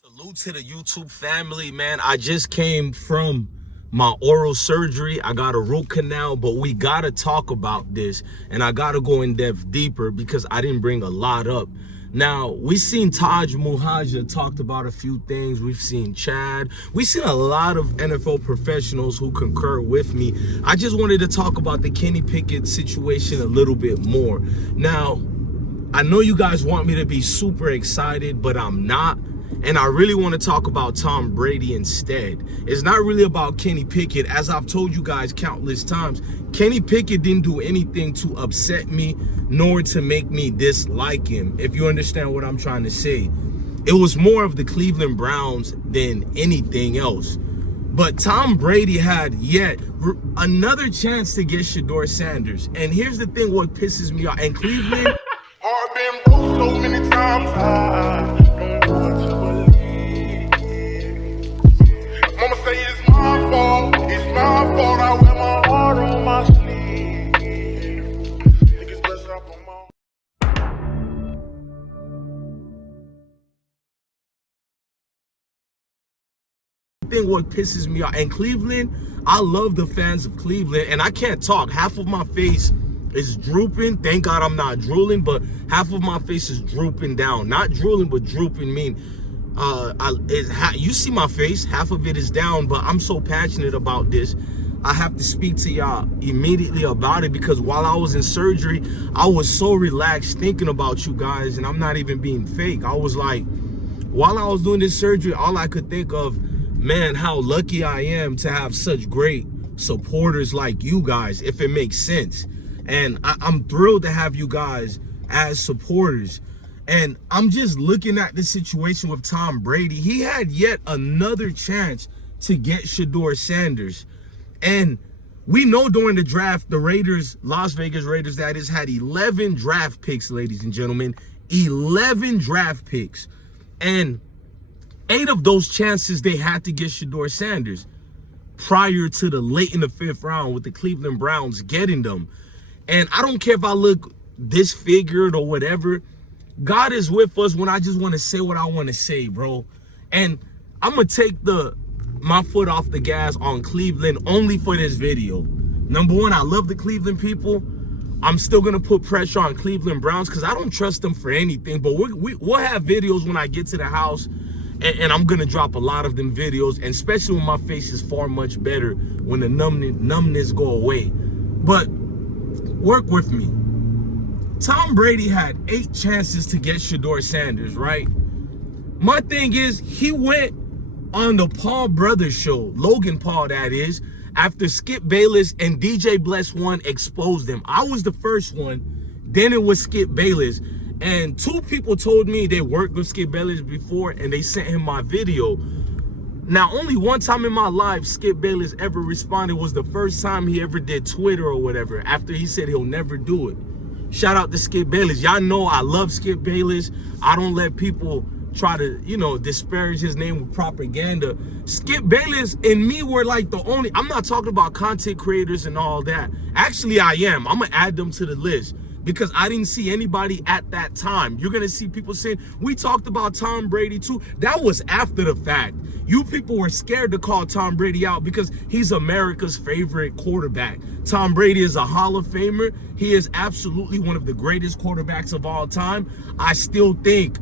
Salute to the YouTube family, man. I just came from my oral surgery. I got a root canal, but we gotta talk about this, and I gotta go in depth deeper because I didn't bring a lot up. Now, we seen Taj Muhaja talked about a few things. We've seen Chad. We've seen a lot of NFL professionals who concur with me. I just wanted to talk about the Kenny Pickett situation a little bit more. Now, I know you guys want me to be super excited, but I'm not. And I really want to talk about Tom Brady instead. It's not really about Kenny Pickett. As I've told you guys countless times, Kenny Pickett didn't do anything to upset me, nor to make me dislike him, if you understand what I'm trying to say. It was more of the Cleveland Browns than anything else. But Tom Brady had yet another chance to get Shedeur Sanders. And here's the thing, what pisses me off. And Cleveland... I've been broke so many times, I don't know what to believe. Mama say it's my fault, I wear my heart on my sleeve. Niggas bless up on my... thing what pisses me off. And Cleveland, I love the fans of Cleveland, and I can't talk. Half of my face is drooping. Thank God I'm not drooling, but half of my face is drooping down. Not drooling, but drooping mean you see my face, half of it is down. But I'm so passionate about this, I have to speak to y'all immediately about it, because while I was in surgery, I was so relaxed thinking about you guys, and I'm not even being fake. I was like, while I was doing this surgery, all I could think of, man, how lucky I am to have such great supporters like you guys, if it makes sense. And I'm thrilled to have you guys as supporters. And I'm just looking at this situation with Tom Brady. He had yet another chance to get Shedeur Sanders. And we know during the draft, the Raiders, Las Vegas Raiders, that is, had 11 draft picks, ladies and gentlemen. 11 draft picks. And 8 of those chances they had to get Shedeur Sanders prior to the late in the 5th round with the Cleveland Browns getting them. And I don't care if I look disfigured or whatever. God is with us when I just want to say what I want to say, bro. And I'm going to take my foot off the gas on Cleveland only for this video. Number one, I love the Cleveland people. I'm still going to put pressure on Cleveland Browns because I don't trust them for anything. But we'll have videos when I get to the house. And I'm going to drop a lot of them videos. And especially when my face is far much better, when the numbness go away. But work with me. Tom Brady had 8 chances to get Shedeur Sanders, right? My thing is, he went on the Paul Brothers show, Logan Paul that is, after Skip Bayless and DJ Bless One exposed him. I was the first one, then it was Skip Bayless. And 2 people told me they worked with Skip Bayless before and they sent him my video. Now, only one time in my life Skip Bayless ever responded was the first time he ever did Twitter or whatever, after he said he'll never do it. Shout out to Skip Bayless. Y'all know I love Skip Bayless. I don't let people try to, disparage his name with propaganda. Skip Bayless and me were like the only, I'm not talking about content creators and all that. Actually, I am. I'm going to add them to the list, because I didn't see anybody at that time. You're going to see people saying, we talked about Tom Brady too. That was after the fact. You people were scared to call Tom Brady out because he's America's favorite quarterback. Tom Brady is a Hall of Famer. He is absolutely one of the greatest quarterbacks of all time. I still think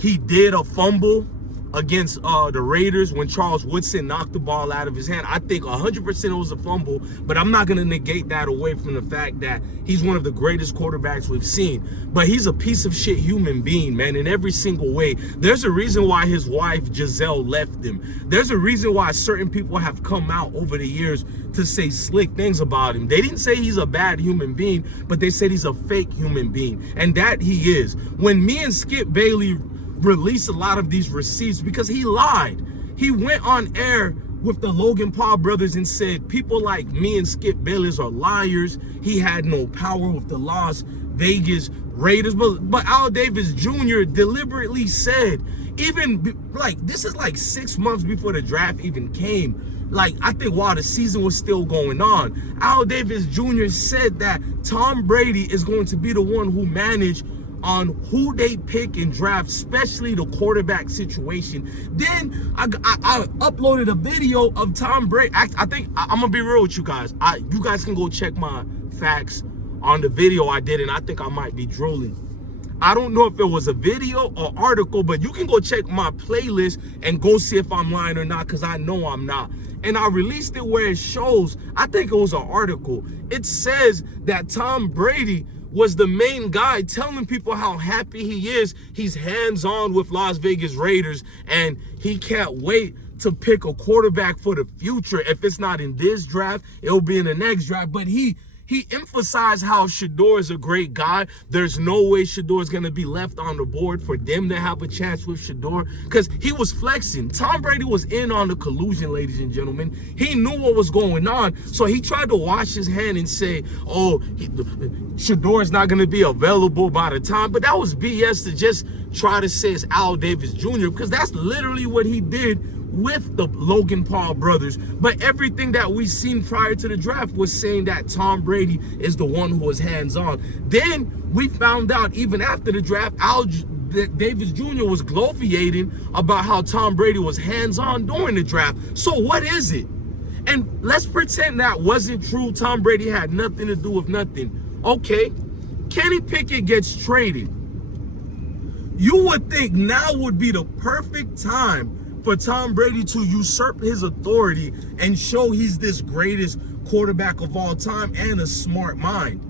he did a fumble against the Raiders when Charles Woodson knocked the ball out of his hand. I think 100% it was a fumble, but I'm not going to negate that away from the fact that he's one of the greatest quarterbacks we've seen. But he's a piece of shit human being, man, in every single way. There's a reason why his wife Giselle left him. There's a reason why certain people have come out over the years to say slick things about him. They didn't say he's a bad human being, but they said he's a fake human being, and that he is. When me and Skip Bayless released a lot of these receipts, because he lied. He went on air with the Logan Paul brothers and said people like me and Skip Bayless are liars. He had no power with the Las Vegas Raiders. But Al Davis Jr. deliberately said, even like, this is like 6 months before the draft even came. Like, I think while the season was still going on, Al Davis Jr. said that Tom Brady is going to be the one who managed on who they pick and draft, especially the quarterback situation. Then I uploaded a video of Tom Brady. I think I'm gonna be real with you guys. You guys can go check my facts on the video I did, and I think I might be drooling. I don't know if it was a video or article, but you can go check my playlist and go see if I'm lying or not, because I know I'm not. And I released it where it shows, I think it was an article. It says that Tom Brady was the main guy telling people how happy he is. He's hands-on with Las Vegas Raiders, and he can't wait to pick a quarterback for the future. If it's not in this draft, it'll be in the next draft. But he emphasized how Shedeur is a great guy. There's no way Shedeur is going to be left on the board for them to have a chance with Shedeur, because he was flexing. Tom Brady was in on the collusion, ladies and gentlemen. He knew what was going on, so he tried to wash his hand and say, oh, Shedeur is not going to be available by the time. But that was BS to just try to say it's Al Davis Jr., because that's literally what he did with the Logan Paul brothers. But everything that we seen prior to the draft was saying that Tom Brady is the one who was hands-on. Then we found out even after the draft, Al Davis Jr. was gloviating about how Tom Brady was hands-on during the draft. So what is it? And let's pretend that wasn't true. Tom Brady had nothing to do with nothing. Okay, Kenny Pickett gets traded. You would think now would be the perfect time for Tom Brady to usurp his authority and show he's this greatest quarterback of all time and a smart mind.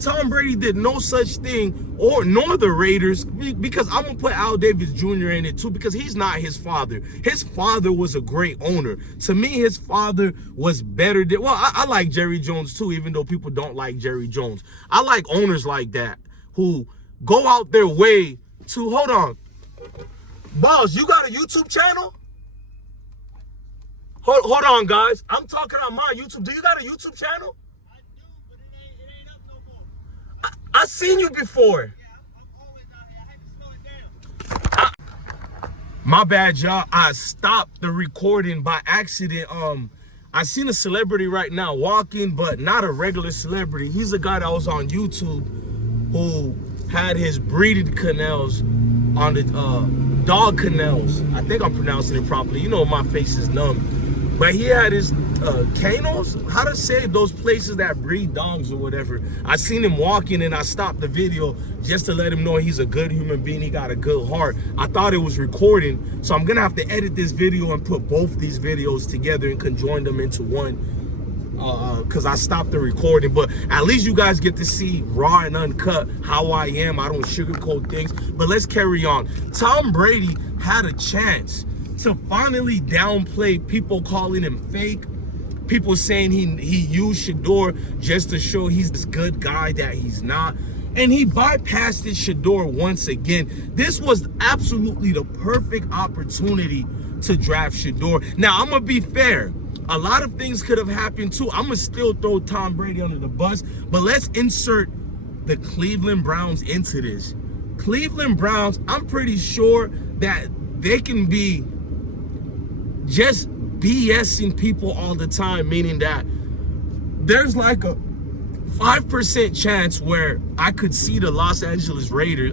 Tom Brady did no such thing, nor the Raiders, because I'm going to put Al Davis Jr. in it too, because he's not his father. His father was a great owner. To me, his father was better than, well, I like Jerry Jones too, even though people don't like Jerry Jones. I like owners like that who go out their way to, hold on. Boss, you got a YouTube channel? Hold on, guys. I'm talking on my YouTube. Do you got a YouTube channel? I do, but it ain't up no more. I seen you before. Yeah, I'm always out here. I had to slow it down. My bad, y'all. I stopped the recording by accident. I seen a celebrity right now walking, but not a regular celebrity. He's a guy that was on YouTube who had his breeding canals on the dog canals. I think I'm pronouncing it properly. You know, my face is numb. But he had his canals, how to say those places that breed dogs or whatever. I seen him walking and I stopped the video just to let him know he's a good human being. He got a good heart. I thought it was recording, so I'm gonna have to edit this video and put both these videos together and conjoin them into one, because I stopped the recording. But at least you guys get to see raw and uncut how I am. I don't sugarcoat things. But let's carry on. Tom Brady had a chance to finally downplay people calling him fake, people saying he used Shedeur just to show he's this good guy that he's not. And he bypassed Shedeur once again. This was absolutely the perfect opportunity to draft Shedeur. Now, I'm going to be fair. A lot of things could have happened too. I'm going to still throw Tom Brady under the bus, but let's insert the Cleveland Browns into this. Cleveland Browns, I'm pretty sure that they can be just BSing people all the time, meaning that there's like a 5% chance where I could see the Las Vegas Raiders.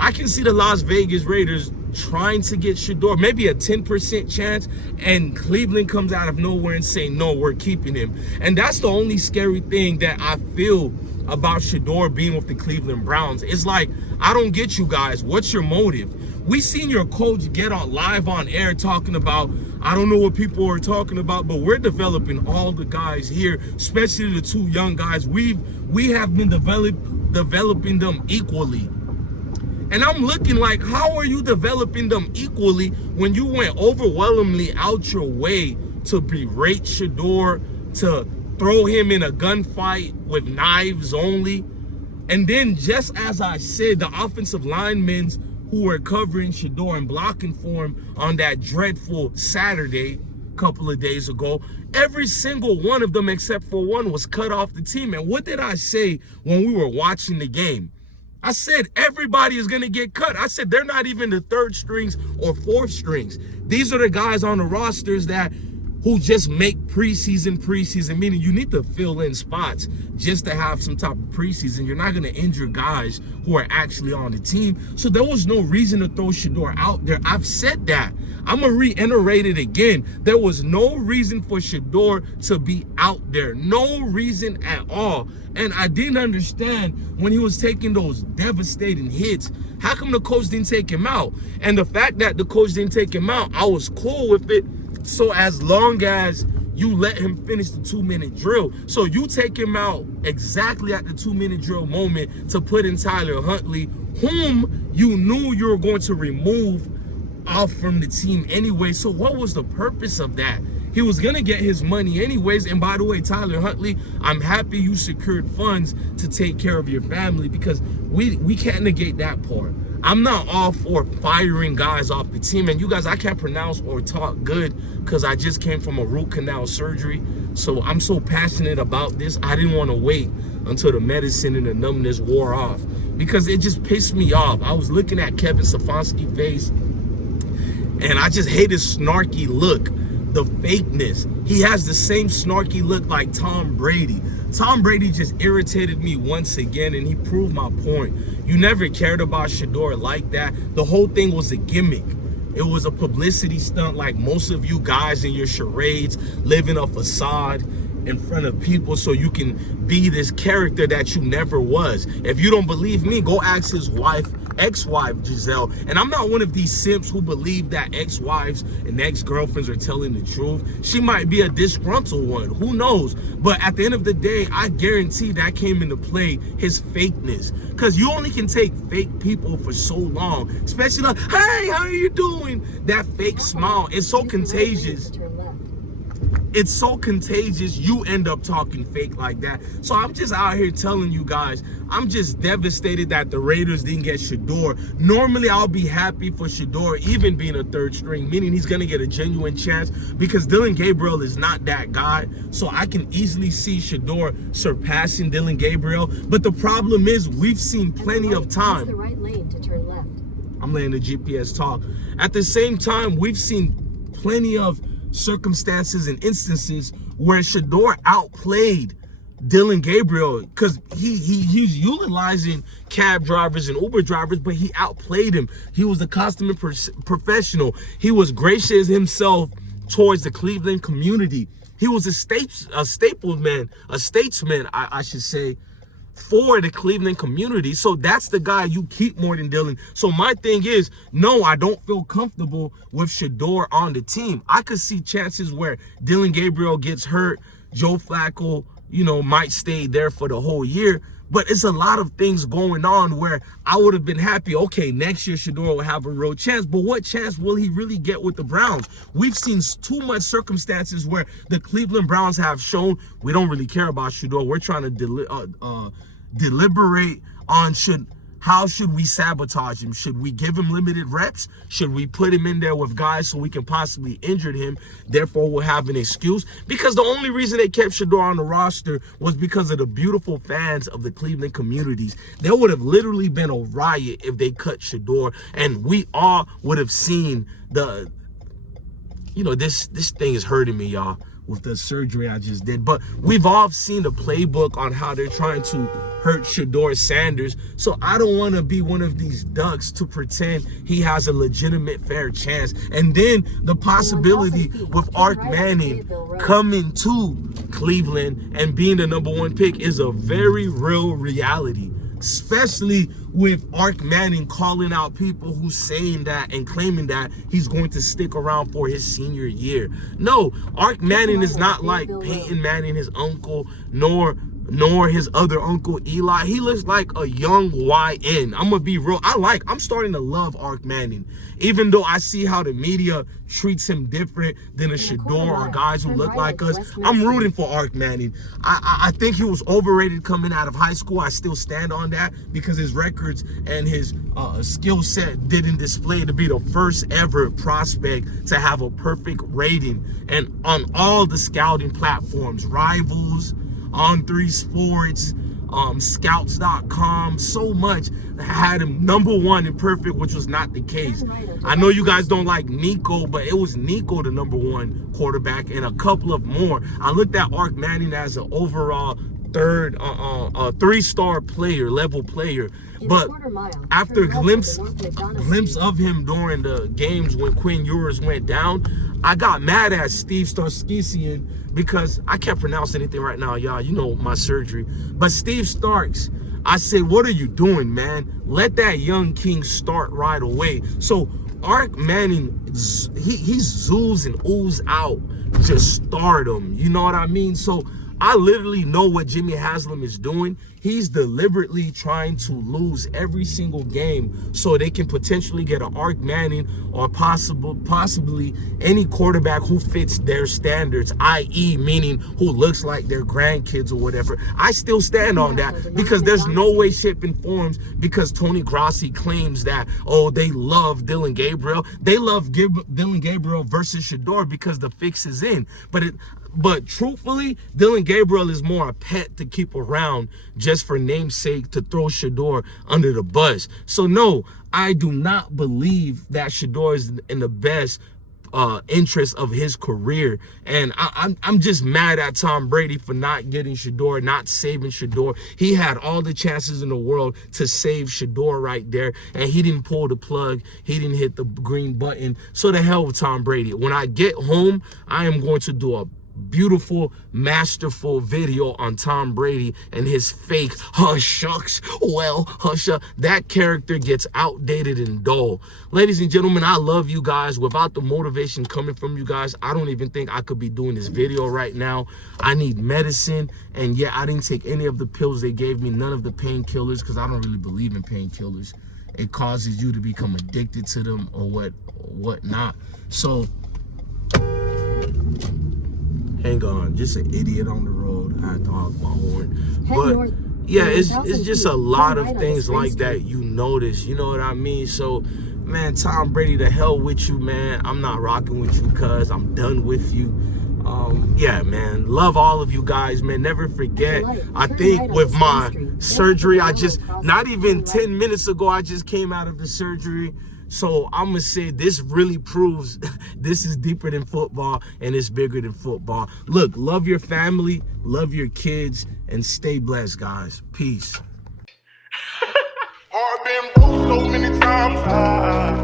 I can see the Las Vegas Raiders trying to get Shedeur, maybe a 10% chance, and Cleveland comes out of nowhere and say, no, we're keeping him. And that's the only scary thing that I feel about Shedeur being with the Cleveland Browns. It's like, I don't get you guys. What's your motive? We seen your coach get on live on air talking about, I don't know what people are talking about, but we're developing all the guys here, especially the two young guys. We have been developing them equally. And I'm looking like, how are you developing them equally when you went overwhelmingly out your way to berate Shedeur, to throw him in a gunfight with knives only? And then, just as I said, the offensive linemen who were covering Shedeur and blocking for him on that dreadful Saturday a couple of days ago, every single one of them except for one was cut off the team. And what did I say when we were watching the game? I said everybody is going to get cut. I said they're not even the third strings or fourth strings. These are the guys on the rosters that who just make preseason, meaning you need to fill in spots just to have some type of preseason. You're not going to injure guys who are actually on the team. So there was no reason to throw Shedeur out there. I've said that. I'm going to reiterate it again. There was no reason for Shedeur to be out there. No reason at all. And I didn't understand when he was taking those devastating hits. How come the coach didn't take him out? And the fact that the coach didn't take him out, I was cool with it. So as long as you let him finish the 2-minute drill. So you take him out exactly at the 2-minute drill moment to put in Tyler Huntley, whom you knew you were going to remove off from the team anyway. So what was the purpose of that? He was going to get his money anyways. And by the way, Tyler Huntley, I'm happy you secured funds to take care of your family, because we can't negate that part. I'm not all for firing guys off the team. And you guys, I can't pronounce or talk good because I just came from a root canal surgery. So I'm so passionate about this. I didn't want to wait until the medicine and the numbness wore off, because it just pissed me off. I was looking at Kevin Stefanski's face, and I just hate his snarky look, the fakeness. He has the same snarky look like Tom Brady. Tom Brady just irritated me once again, and he proved my point. You never cared about Shedeur like that. The whole thing was a gimmick. It was a publicity stunt, like most of you guys in your charades, living a facade in front of people so you can be this character that you never was. If you don't believe me, go ask his wife, ex-wife Giselle. And I'm not one of these simps who believe that ex-wives and ex-girlfriends are telling the truth. She might be a disgruntled one, who knows? But at the end of the day, I guarantee that came into play, his fakeness. Because you only can take fake people for so long, especially like, hey, how are you doing? That fake smile is so contagious. It's so contagious, you end up talking fake like that. So I'm just out here telling you guys, I'm just devastated that the Raiders didn't get Shedeur. Normally, I'll be happy for Shedeur even being a third string, meaning he's going to get a genuine chance, because Dillon Gabriel is not that guy. So I can easily see Shedeur surpassing Dillon Gabriel. But the problem is, we've seen plenty of time. The right lane to turn left. I'm letting the GPS talk. At the same time, we've seen plenty of circumstances and instances where Shedeur outplayed Dillon Gabriel, because he's utilizing cab drivers and Uber drivers, but he outplayed him. He was a consummate professional. He was gracious himself towards the Cleveland community. He was a statesman, I should say, for the Cleveland community. So that's the guy you keep more than Dillon. So my thing is, no, I don't feel comfortable with Shedeur on the team. I could see chances where Dillon Gabriel gets hurt, Joe Flacco, might stay there for the whole year. But it's a lot of things going on where I would have been happy, okay, next year Shedeur will have a real chance. But what chance will he really get with the Browns? We've seen too much circumstances where the Cleveland Browns have shown we don't really care about Shedeur. We're trying to deliberate on how should we sabotage him? Should we give him limited reps? Should we put him in there with guys so we can possibly injure him? Therefore, we'll have an excuse. Because the only reason they kept Shedeur on the roster was because of the beautiful fans of the Cleveland communities. There would have literally been a riot if they cut Shedeur, and we all would have seen the, this thing is hurting me, y'all, with the surgery I just did. But we've all seen the playbook on how they're trying to hurt Shedeur Sanders. So I don't want to be one of these ducks to pretend he has a legitimate fair chance. And then the possibility with Arch Manning coming to Cleveland and being the #1 pick is a very real reality, especially with Arch Manning calling out people who's saying that and claiming that he's going to stick around for his senior year. No, Arch Manning is not like Peyton Manning, his uncle, nor his other uncle Eli. He looks like a young YN. I'm gonna be real. I'm starting to love Arch Manning, even though I see how the media treats him different than a Shedeur or guys who look like us. I'm rooting for Arch Manning. I think he was overrated coming out of high school. I still stand on that because his records and his skill set didn't display to be the first ever prospect to have a perfect rating. And on all the scouting platforms, Rivals, On3 Sports, scouts.com, so much had him #1 in perfect, which was not the case. I know you guys don't like Nico, but it was Nico the #1 quarterback and a couple of more. I looked at Ark Manning as an overall third, 3-star level player. But after glimpse of him during the games when Quinn Ewers went down, I got mad at Steve Starkisian because I can't pronounce anything right now, y'all. You know my surgery. But Steve Starks, I said, what are you doing, man? Let that young king start right away. So Ark Manning, he zoos and oohs out just stardom. You know what I mean? So I literally know what Jimmy Haslam is doing. He's deliberately trying to lose every single game so they can potentially get an Ark Manning or possibly any quarterback who fits their standards, i.e. meaning who looks like their grandkids or whatever. I still stand on that because there's no way, shape, and forms because Tony Grossi claims that, oh, they love Dylan Gabriel. They love Dylan Gabriel versus Shedeur because the fix is in. But truthfully, Dylan Gabriel is more a pet to keep around just for namesake to throw Shedeur under the bus. So no, I do not believe that Shedeur is in the best interest of his career. And I'm just mad at Tom Brady for not getting Shedeur, not saving Shedeur. He had all the chances in the world to save Shedeur right there, and he didn't pull the plug. He didn't hit the green button. So the hell with Tom Brady. When I get home, I am going to do a beautiful, masterful video on Tom Brady and his fake shucks, well, husha. That character gets outdated and dull. Ladies and gentlemen, I love you guys. Without the motivation coming from you guys, I don't even think I could be doing this video right now. I need medicine, and yeah, I didn't take any of the pills they gave me, none of the painkillers, because I don't really believe in painkillers. It causes you to become addicted to them or whatnot. So hang on, just an idiot on the road. I had to honk my horn. But yeah, it's just a lot of things like that you notice. You know what I mean? So, man, Tom Brady, the hell with you, man. I'm not rocking with you, cuz I'm done with you. Yeah, man, love all of you guys, man. Never forget, I think with my surgery, not even 10 minutes ago, I just came out of the surgery. So I'm going to say this really proves this is deeper than football and it's bigger than football. Look, love your family, love your kids, and stay blessed, guys. Peace. I've been broke so many times.